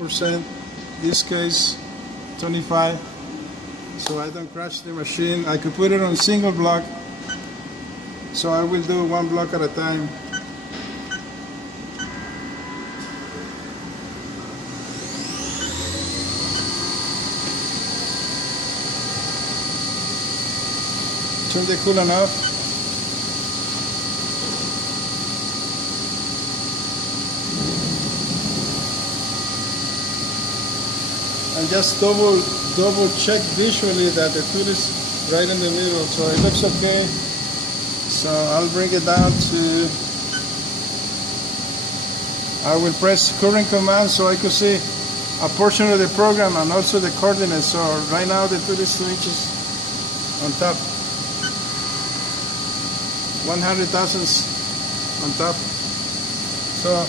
percent, this case 25, so I don't crash the machine. I could put it on single block, so I will do one block at a time. Turn the coolant off. And just double check visually that the tool is right in the middle, so it looks okay. So I'll bring it down to, I will press current command so I can see a portion of the program and also the coordinates. So right now the tool is 2 inches on top, 100 thousandths on top. So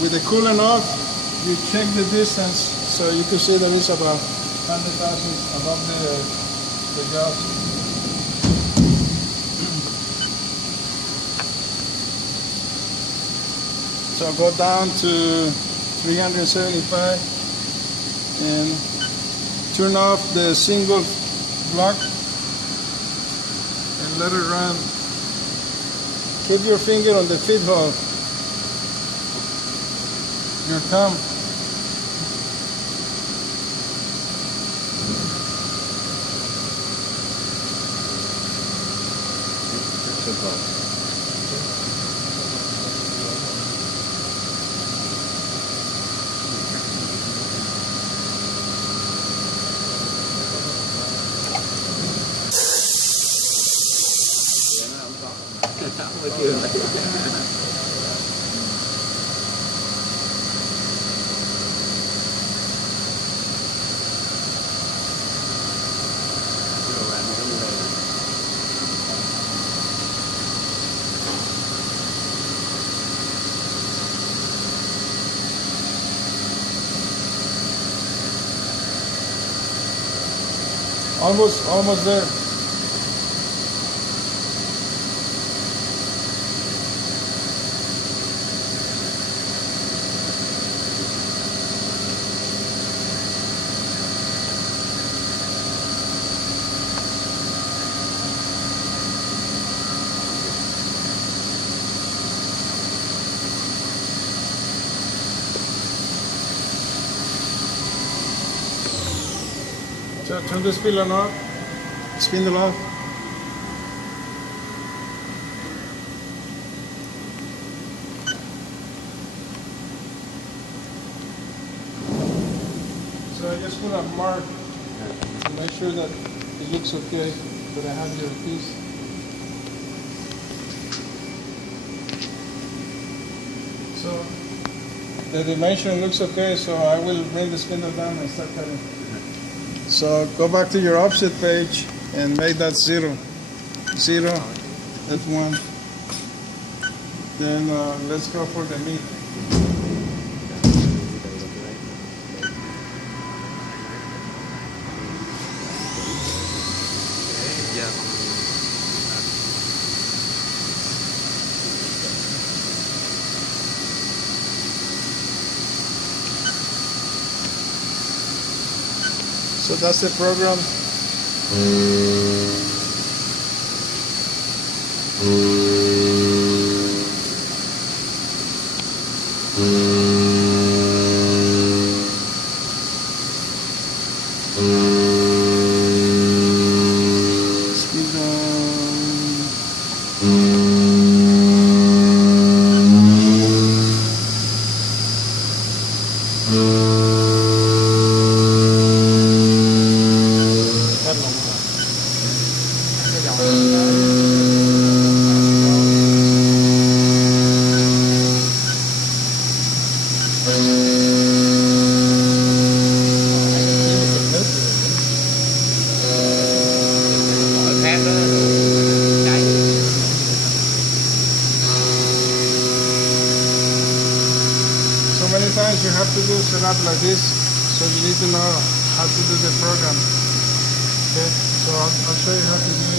with the coolant off, you check the distance, so you can see there is about 100 thousandths above the job. So go down to 375 and turn off the single block and let it run. Keep your finger on the feed hole, your thumb. Almost there. So turn the spindle off. Spindle off. So I just put a mark to make sure that it looks okay, that I have your piece. So the dimension looks okay, so I will bring the spindle down and start cutting. So go back to your offset page and make that 0. 0, that's 1. Then let's go for the meat. So that's the program. So many times you have to do setup like this, so you need to know how to do the program. Okay, so I'll show you how to do it.